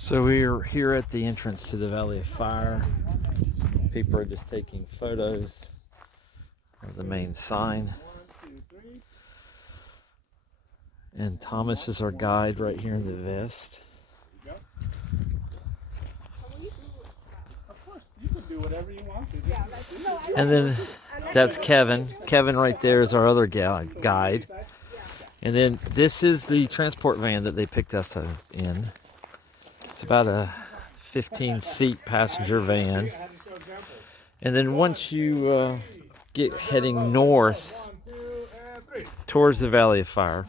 So we're here at the entrance to the Valley of Fire. People are just taking photos of the main sign. And Thomas is our guide right here in the vest. Of course, you could do whatever you want to. And then that's Kevin. Kevin right there is our other guide. And then this is the transport van that they picked us in. It's about a 15-seat passenger van. And then once you get heading north towards the Valley of Fire,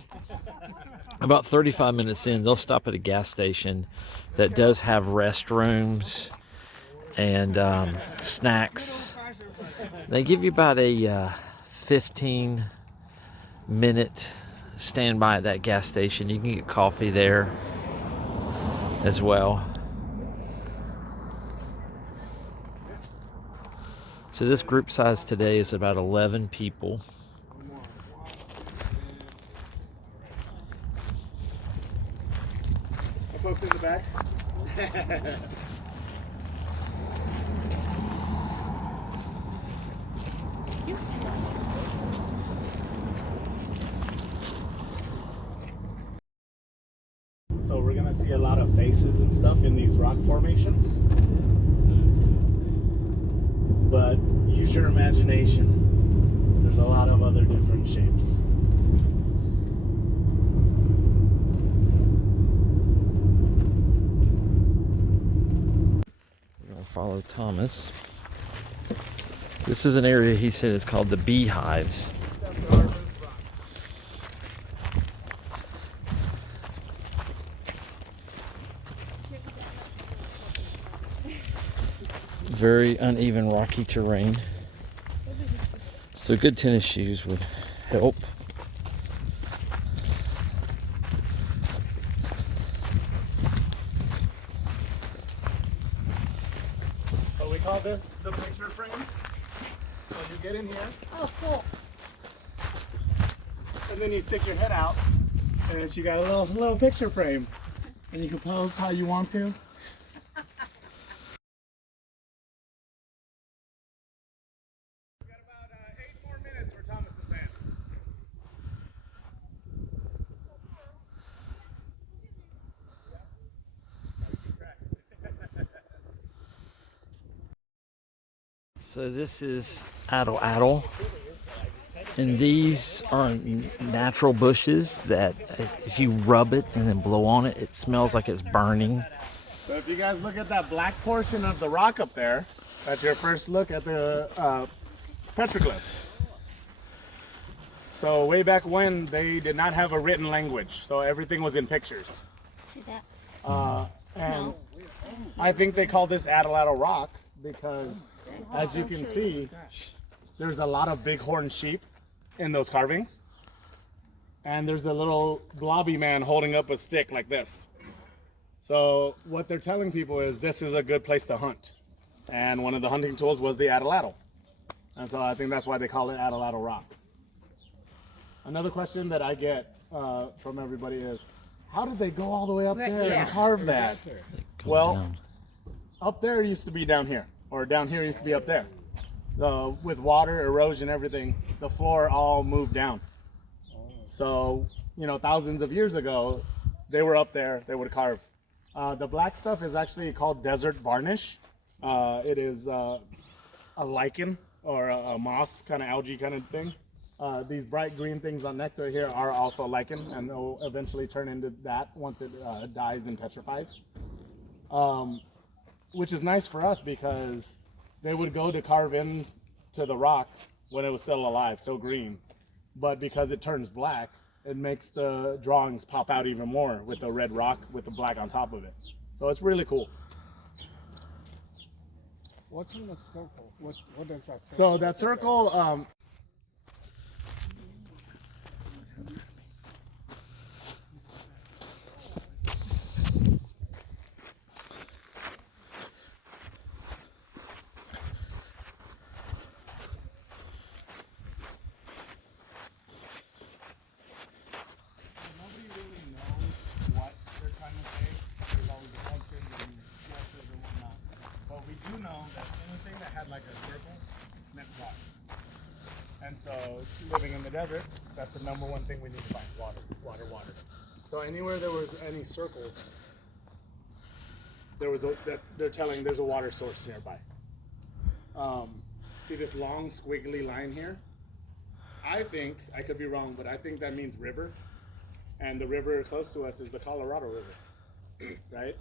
about 35 minutes in, they'll stop at a gas station that does have restrooms and snacks. They give you about a 15-minute standby at that gas station. You can get coffee there as well. So this group size today is about 11 people. The folks in the back. So we're gonna see a lot of faces and stuff in these rock formations. But use your imagination. There's a lot of other different shapes. We're gonna follow Thomas. This is an area he said is called the beehives. Very uneven, rocky terrain. So good tennis shoes would help. So we call this the picture frame. So you get in here. Oh, cool. And then you stick your head out, and you got a little picture frame, and you can pose how you want to. We got about 8 more minutes for Thomas's band. So this is Addle, and these are natural bushes that if you rub it and then blow on it, it smells like it's burning. So if you guys look at that black portion of the rock up there, that's your first look at the petroglyphs. So way back when, they did not have a written language, so everything was in pictures. See that? And I think they call this Addle rock because, as you can see, there's a lot of bighorn sheep in those carvings. And there's a little blobby man holding up a stick like this. So what they're telling people is this is a good place to hunt. And one of the hunting tools was the Addle. And so I think that's why they call it Addle rock. Another question that I get from everybody is, how did they go all the way up there and carve that? Well, up there used to be down here, or down here used to be up there. With water, erosion, everything, the floor all moved down. So, thousands of years ago, they were up there, they would carve. The black stuff is actually called desert varnish. It is a lichen or a moss kind of algae kind of thing. These bright green things on next to it here are also lichen, and they'll eventually turn into that once it dies and petrifies. Which is nice for us because they would go to carve in to the rock when it was still alive, so green. But because it turns black, it makes the drawings pop out even more with the red rock with the black on top of it. So it's really cool. What's in the circle? What does that circle? So that circle, nobody really knows what they're trying to say. There's always assumptions. living in the desert, that's the number one thing we need to find: water, water, water. So anywhere there was any circles, they're telling there's a water source nearby. See this long squiggly line here? I think, I could be wrong, but I think that means river. And the river close to us is the Colorado River, right?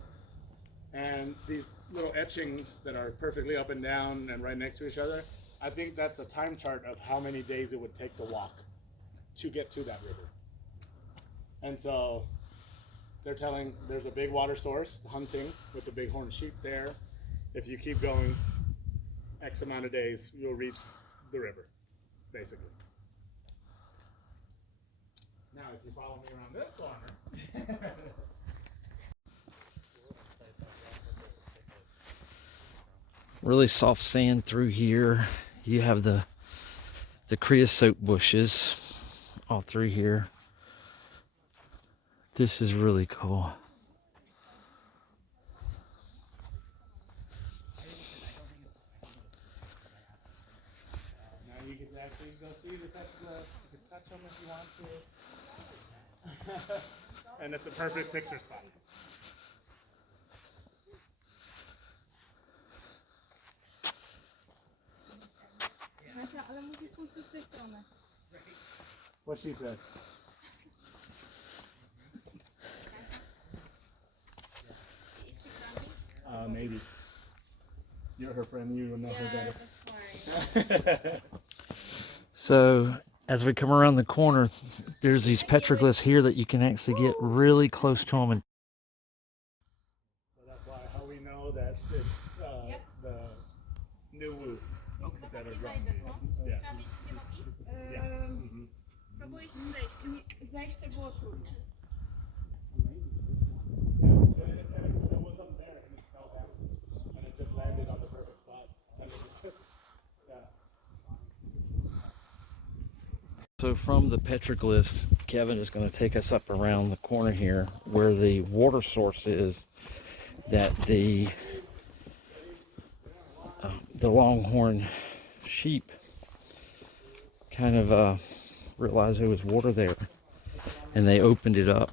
And these little etchings that are perfectly up and down and right next to each other, I think that's a time chart of how many days it would take to walk to get to that river. And so they're telling there's a big water source, hunting with the bighorn sheep there. If you keep going X amount of days, you'll reach the river, basically. Now, if you follow me around this corner, really soft sand through here. You have the creosote bushes all through here. This is really cool. now you can actually go see the petroglyphs. You can touch them if you want to. And it's a perfect picture spot. Kasia, ale musisz pójść z tej strony. What she said. Is she grumpy? Maybe. You're her friend, you will know her Yeah, better. that's why. So as we come around the corner, there's these petroglyphs here that you can actually get really close to them. And So that's why how we know that it's the new wood that are drawn. Yeah. Yeah. Próbuję się zejść. Zejście było trudne. It was up there and it fell down. And it just landed on the perfect spot. And it just, yeah. so from the petroglyphs, Kevin is going to take us up around the corner here where the water source is that the longhorn sheep kind of realized there was water there and they opened it up.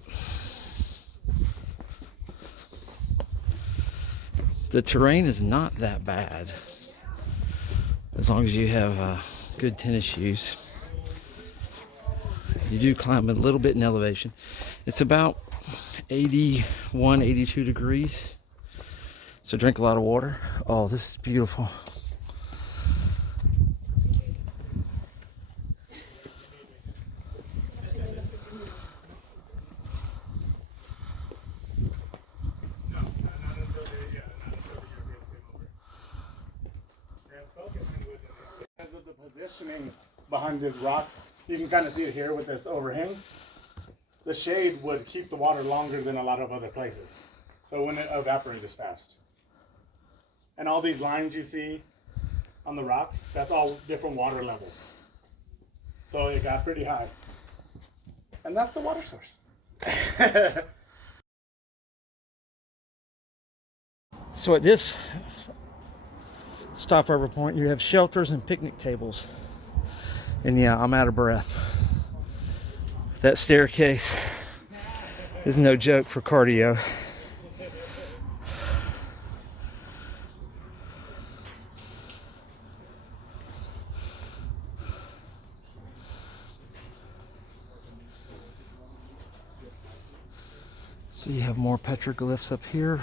The terrain is not that bad as long as you have good tennis shoes. You do climb a little bit in elevation. It's about 81, 82 degrees. So drink a lot of water. Oh, this is beautiful. No, not until the Europeans came over. They have spoken language. Because of the positioning behind these rocks, you can kind of see it here with this overhang. The shade would keep the water longer than a lot of other places. So it wouldn't evaporate as fast. And all these lines you see on the rocks, that's all different water levels. So it got pretty high. And that's the water source. So at this stopover point, you have shelters and picnic tables. And yeah, I'm out of breath. That staircase is no joke for cardio. So you have more petroglyphs up here.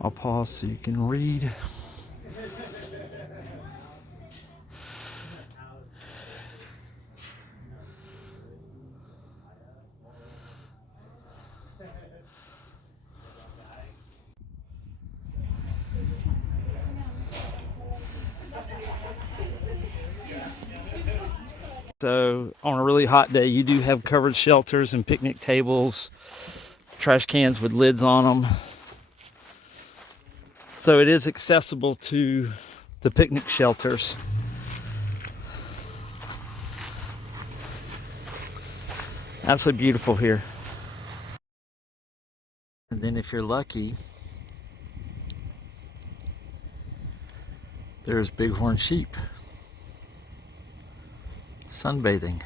I'll pause so you can read. So on a really hot day, you do have covered shelters and picnic tables, trash cans with lids on them. So it is accessible to the picnic shelters. Absolutely beautiful here. And then if you're lucky, there's bighorn sheep sunbathing.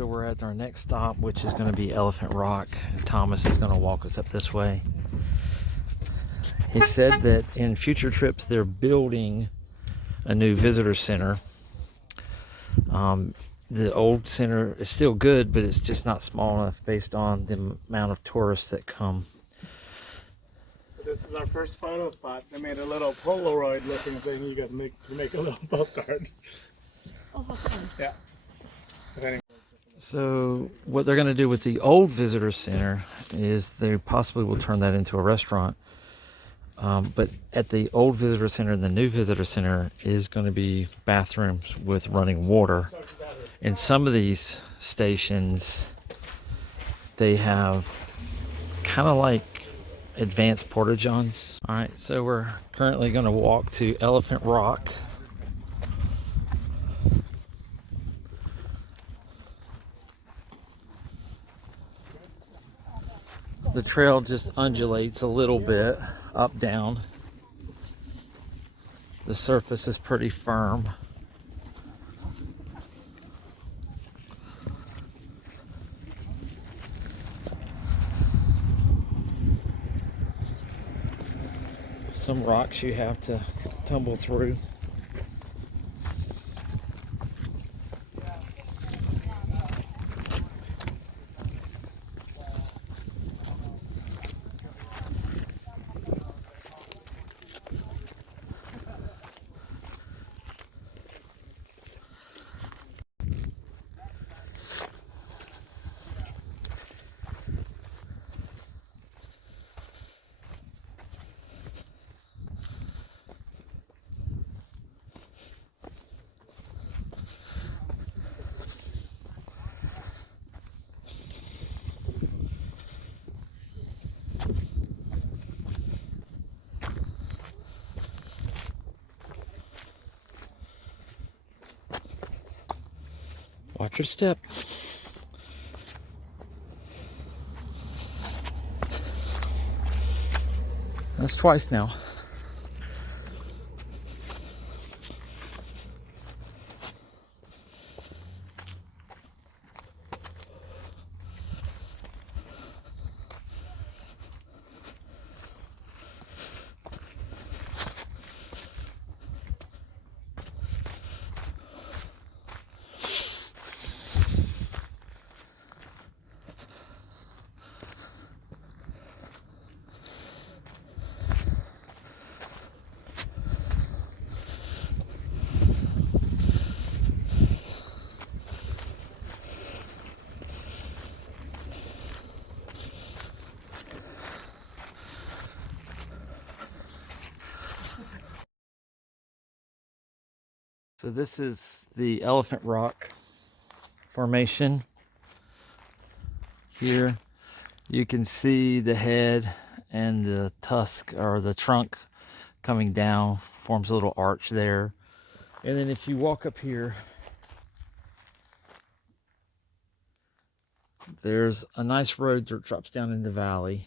So we're at our next stop, which is going to be Elephant Rock, and Thomas is going to walk us up this way. He said that in future trips they're building a new visitor center. The old center is still good, but it's just not small enough based on the amount of tourists that come. So this is our first photo spot. They made a little Polaroid looking thing. You guys make a little postcard. Oh, how fun. Yeah. So what they're going to do with the old visitor center is they possibly will turn that into a restaurant. But at the old visitor center and the new visitor center is going to be bathrooms with running water. In some of these stations, they have kind of like advanced porta-johns. All right, so we're currently going to walk to Elephant Rock. The trail just undulates a little bit up, down. The surface is pretty firm. Some rocks you have to tumble through. Watch your step. That's twice now. So this is the Elephant Rock formation. Here you can see the head and the tusk or the trunk coming down, forms a little arch there. And then if you walk up here, there's a nice road that drops down in the valley.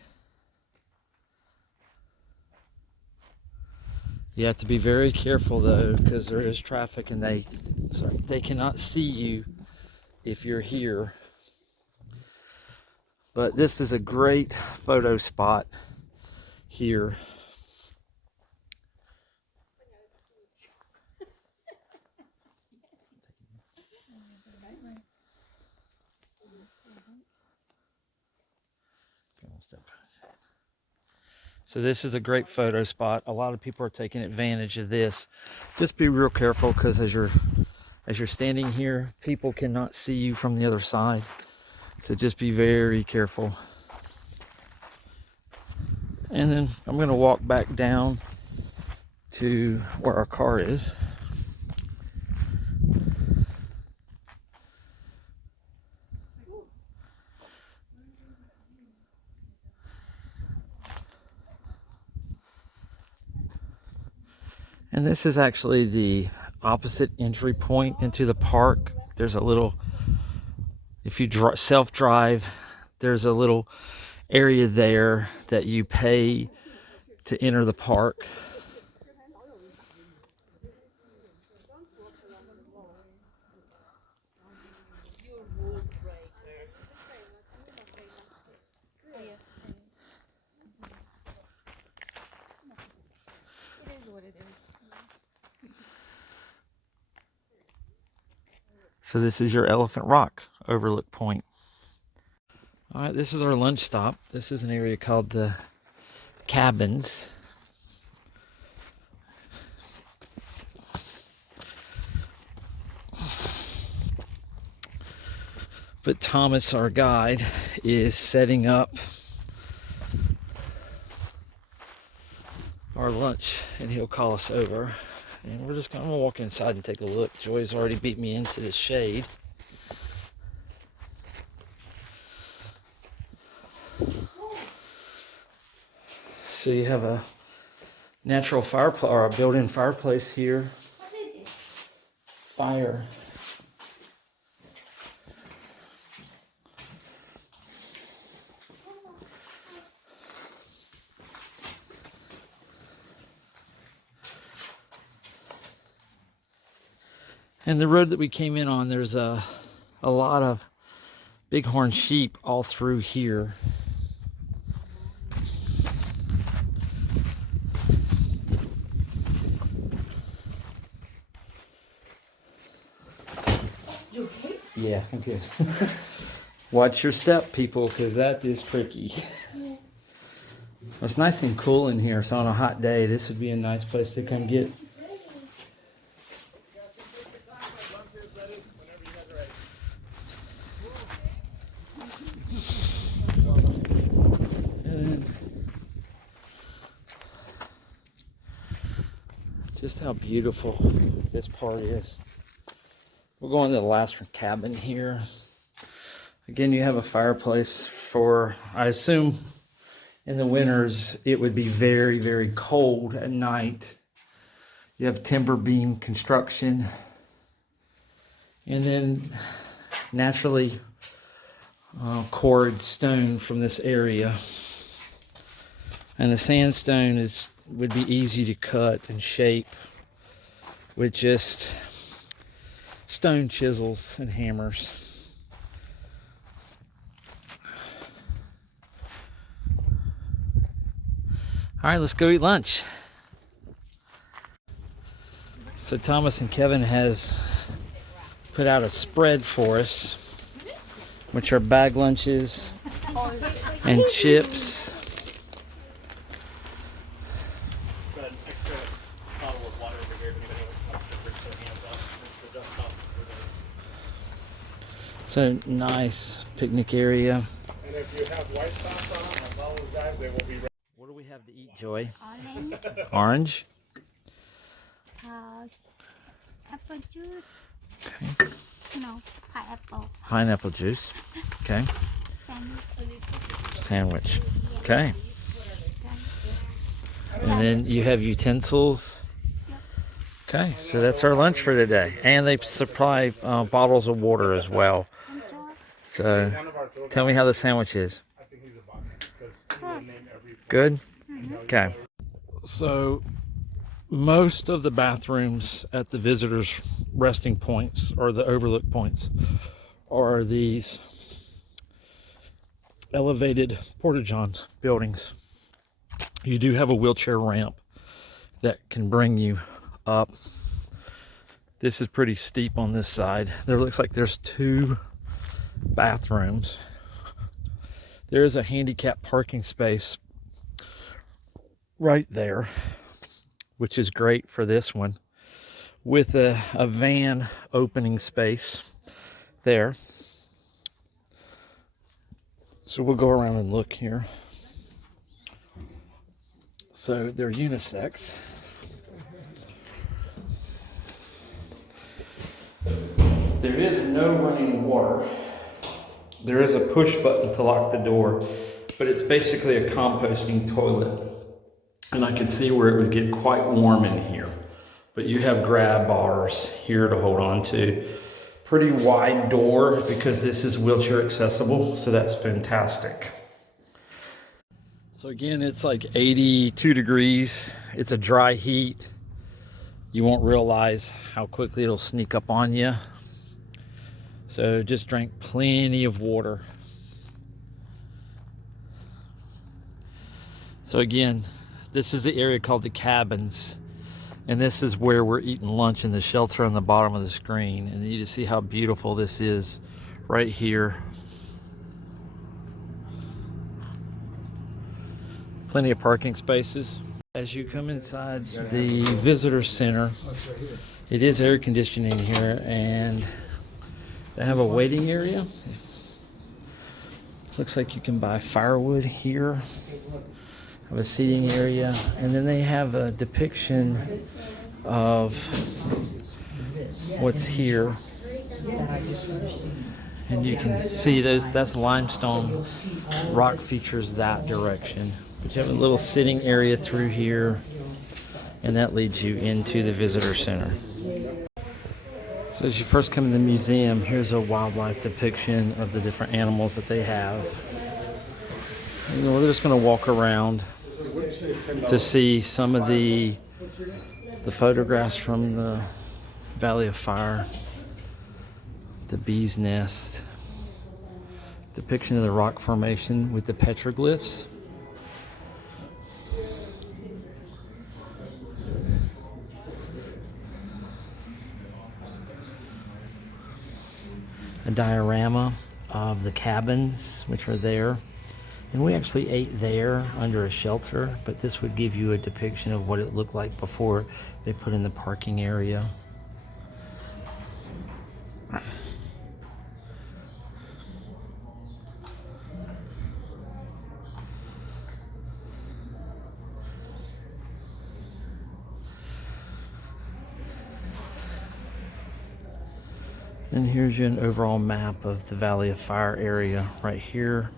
You have to be very careful though, because there is traffic and they cannot see you if you're here. But this is a great photo spot here. So this is a great photo spot. A lot of people are taking advantage of this. Just be real careful, because as you're standing here, people cannot see you from the other side. So just be very careful. And then I'm going to walk back down to where our car is. And this is actually the opposite entry point into the park. There's a little, if you self-drive, there's a little area there that you pay to enter the park. So this is your Elephant Rock overlook point. All right, this is our lunch stop. This is an area called the cabins. But Thomas, our guide, is setting up our lunch and he'll call us over. And we're just gonna walk inside and take a look. Joy's already beat me into the shade. So you have a natural fireplace or a built-in fireplace here. What is it? Fire. And the road that we came in on, there's a lot of bighorn sheep all through here. You okay? Yeah, I'm good. Watch your step, people, because that is tricky. Yeah. It's nice and cool in here, so on a hot day, this would be a nice place to come get. And just how beautiful this part is. We'll go into the last cabin here. Again, you have a fireplace for, I assume in the winters, it would be very, very cold at night. You have timber beam construction. And then naturally cored stone from this area. And the sandstone would be easy to cut and shape with just stone chisels and hammers. All right, let's go eat lunch. So Thomas and Kevin has put out a spread for us, which are bag lunches and chips. Got an extra bottle of water over here if anybody wants to rinse their hands off. Rinse the dust off of their- So nice picnic area. And if you have white sauce on them, like all those guys, they will be ready. What do we have to eat, Joy? Orange, Orange. apple juice, Okay. pineapple, Pineapple juice. Okay. Sandwich. Okay. And then you have utensils. Okay, so that's our lunch for today. And they supply bottles of water as well. So One of our tour tell me how the sandwich is. I think he's a bot because he will name every. Good? Okay. So most of the bathrooms at the visitors' resting points or the overlook points are these elevated porta-john buildings. You do have a wheelchair ramp that can bring you up. This is pretty steep on this side. There looks like there's 2 bathrooms. There is a handicap parking space right there, which is great for this one, with a van opening space there. So we'll go around and look here. So they're unisex. There is no running water. There is a push button to lock the door, but it's basically a composting toilet. And I can see where it would get quite warm in here. But you have grab bars here to hold on to. Pretty wide door because this is wheelchair accessible, so that's fantastic. So again, it's like 82 degrees. It's a dry heat. You won't realize how quickly it'll sneak up on you. So just drink plenty of water. So again, this is the area called the cabins. And this is where we're eating lunch in the shelter on the bottom of the screen. And you just see how beautiful this is right here. Plenty of parking spaces. As you come inside the visitor center, it is air conditioning here, and they have a waiting area. Looks like you can buy firewood here. Have a seating area, and then they have a depiction of what's here. And you can see that's limestone rock features that direction. But you have a little sitting area through here, and that leads you into the visitor center. So as you first come to the museum, here's a wildlife depiction of the different animals that they have. And we're just going to walk around to see some of the photographs from the Valley of Fire, the bee's nest, depiction of the rock formation with the petroglyphs. A diorama of the cabins which are there. And we actually ate there under a shelter, but this would give you a depiction of what it looked like before they put in the parking area. And here's an overall map of the Valley of Fire area right here.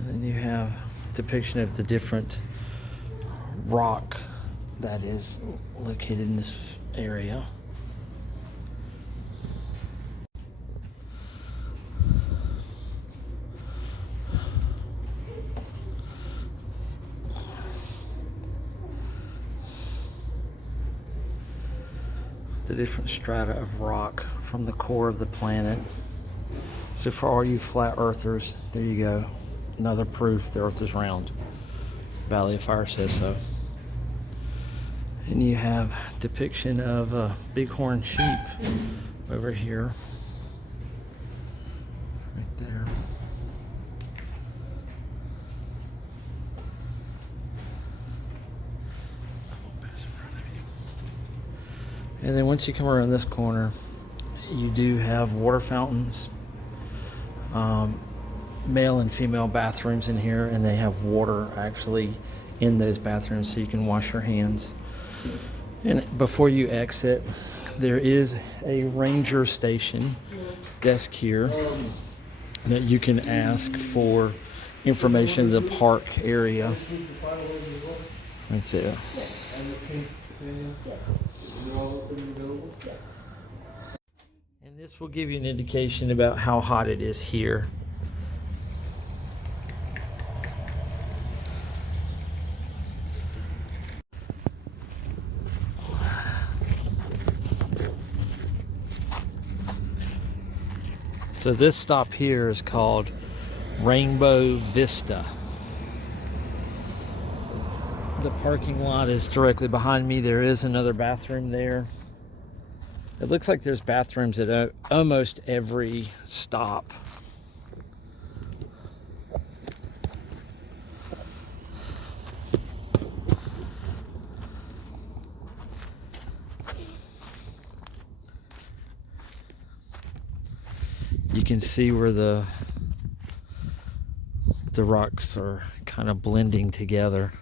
And then you have depiction of the different rock that is located in this area. The different strata of rock from the core of the planet. So for all you flat earthers, there you go. Another proof the earth is round. Valley of Fire says so. And you have depiction of a bighorn sheep over here. Right there. And then once you come around this corner, you do have water fountains, male and female bathrooms in here, and they have water actually in those bathrooms so you can wash your hands. And before you exit, there is a ranger station desk here that you can ask for information of the park area. Right there. And this will give you an indication about how hot it is here. So this stop here is called Rainbow Vista. The parking lot is directly behind me. There is another bathroom there. It looks like there's bathrooms at almost every stop. You can see where the rocks are kind of blending together.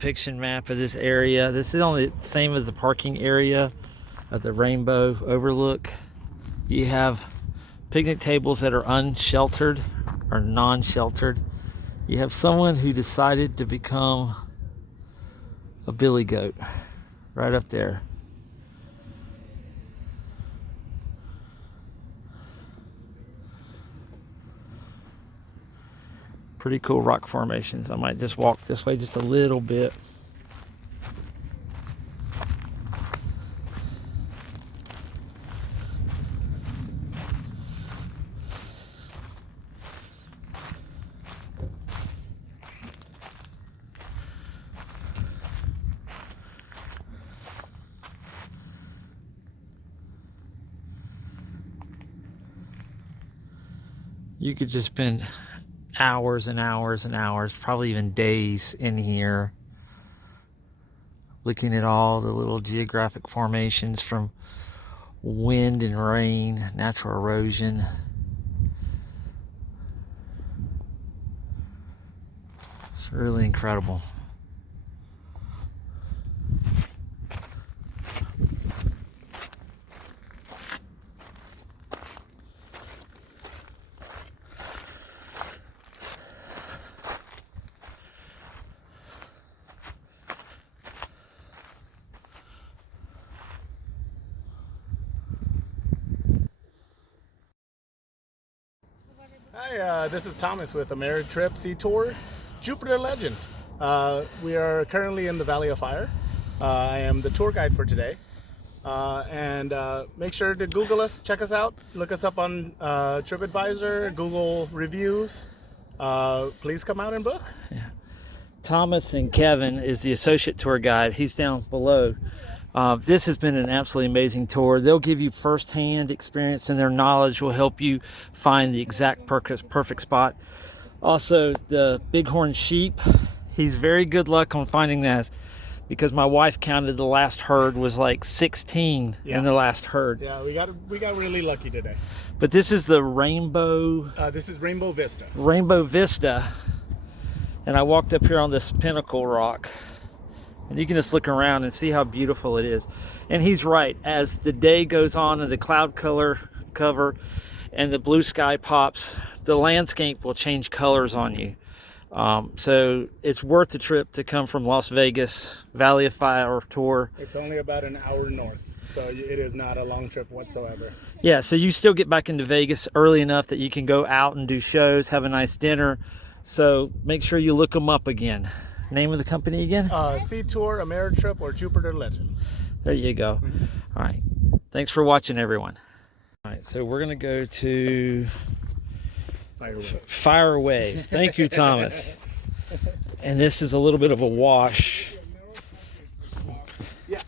depiction map of this area. This is only the same as the parking area at the Rainbow Overlook. You have picnic tables that are unsheltered or non-sheltered. You have someone who decided to become a billy goat right up there. Pretty cool rock formations. I might just walk this way just a little bit. You could just spend hours and hours and hours, probably even days in here, looking at all the little geographic formations from wind and rain, natural erosion. It's really incredible. Hi, this is Thomas with Ameritrip Sea Tour Jupiter Legend. We are currently in the Valley of Fire. I am the tour guide for today. And make sure to Google us, check us out, look us up on TripAdvisor, Google reviews. Please come out and book. Yeah. Thomas and Kevin is the associate tour guide. He's down below. This has been an absolutely amazing tour. They'll give you firsthand experience, and their knowledge will help you find the exact perfect spot. Also, the bighorn sheep, he's very good luck on finding that, because my wife counted the last herd was like 16 in the last herd. Yeah, we got really lucky today. But this is the Rainbow. This is Rainbow Vista. Rainbow Vista, and I walked up here on this pinnacle rock. And you can just look around and see how beautiful it is. And he's right. As the day goes on and the cloud cover and the blue sky pops, the landscape will change colors on you. So it's worth the trip to come from Las Vegas, Valley of Fire tour. It's only about an hour north, so it is not a long trip whatsoever. Yeah, so you still get back into Vegas early enough that you can go out and do shows, have a nice dinner. So make sure you look them up again. Name of the company again? Sea Tour, Ameritrip, or Jupiter Legend. There you go. All right. Thanks for watching, everyone. All right, so we're going to go to Fire Wave. Thank you, Thomas. And this is a little bit of a wash. Yeah.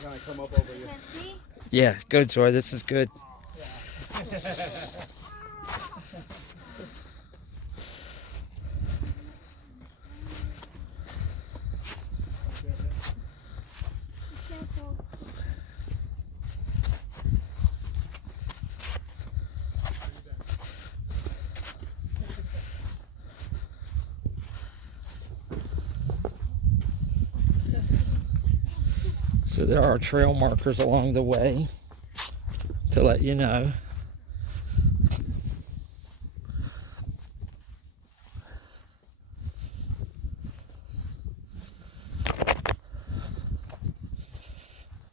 Can I come up over here? Yeah, go, Joy. This is good. So there are trail markers along the way to let you know.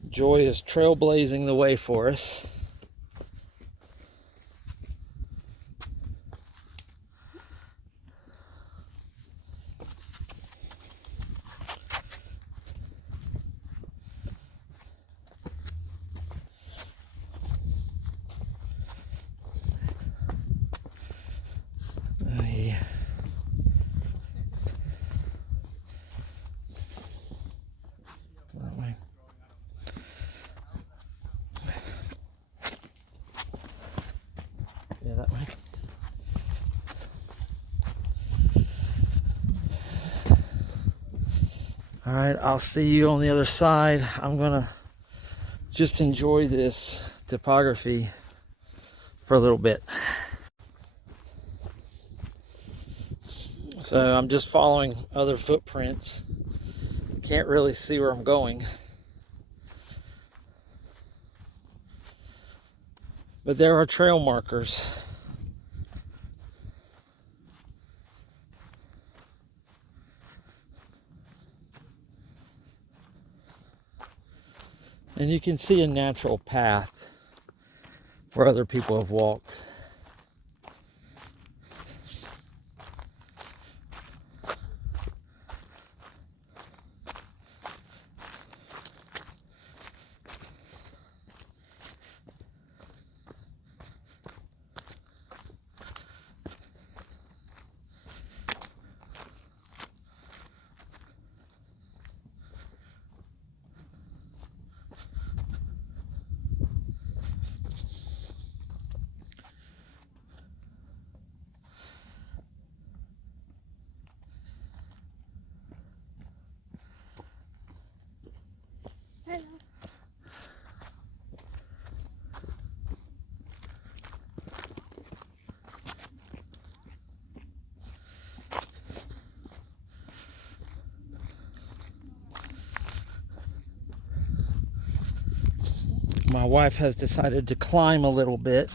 Joy is trailblazing the way for us. That way. Yeah, that way. All right, I'll see you on the other side. I'm gonna just enjoy this topography for a little bit. So I'm just following other footprints Can't really see where I'm going. But there are trail markers. And you can see a natural path where other people have walked. Hello. My wife has decided to climb a little bit.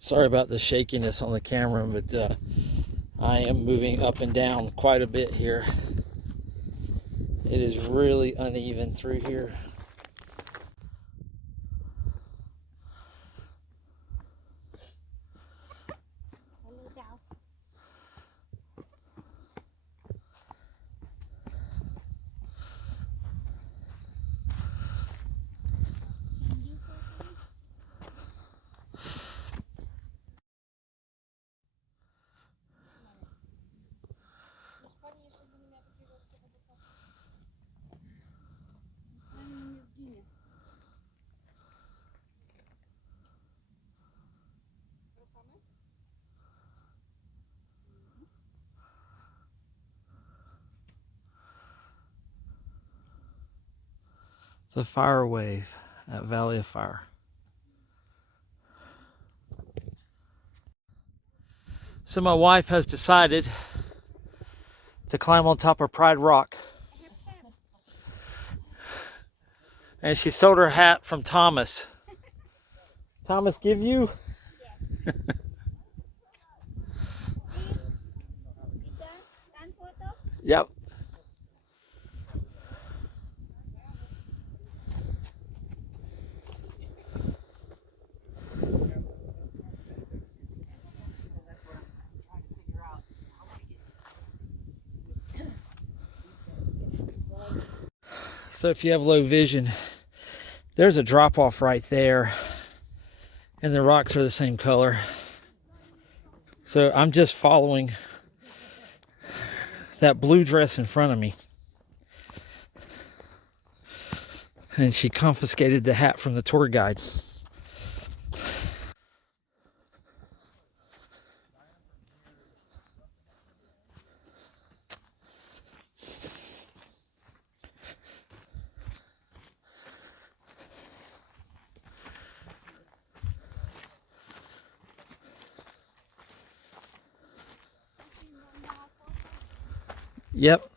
Sorry about the shakiness on the camera, but I am moving up and down quite a bit here. It is really uneven through here. Hello, Dao. Can you photo me? The fire wave at Valley of Fire. So my wife has decided to climb on top of Pride Rock. And she sold her hat from Thomas. Thomas give you? Done photo? Yep. So if you have low vision, there's a drop off right there, and the rocks are the same color. So I'm just following that blue dress in front of me. And she confiscated the hat from the tour guide. Yep.